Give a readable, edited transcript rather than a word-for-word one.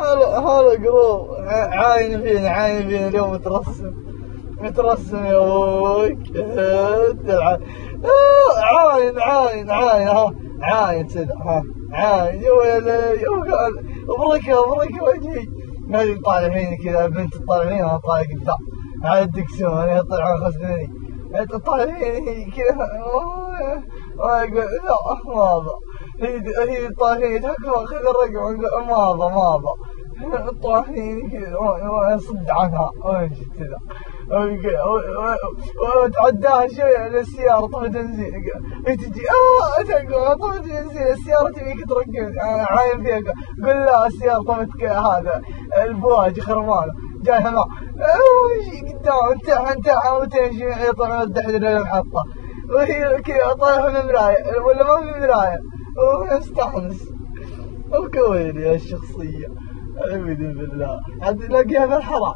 هلا قروب عاين فيني اليوم مترسم يا ابوي. عاين ها عاين كذا ها عاين يا ويلي بركة وجهي. نادي طالع فيني كذا البنت تطالع فيني وانا طالع قدام على الدكسون انا طلعان خسرني تطالع فيني كذا واقول لا ما ابى. هي طالع فيني تحكم خذ الرقم اقول ما ابى طالع فيني كذا واصد عنها وامشي كذا وتعداها شوي على السيارة طفت بنزين تجي تقول طفت بنزين السيارة تبيك تركب عاين فيها قل لا السيارة طفت هذا البواج خرمانة جايها ما قدام انتاح وتمشي يطلع الدحدر للمحطة وهي كذا طايحة من مراية ولا ما في مراية ونستحنس وكويني الشخصية أعوذ بالله عاد نلاقيها بالحراج.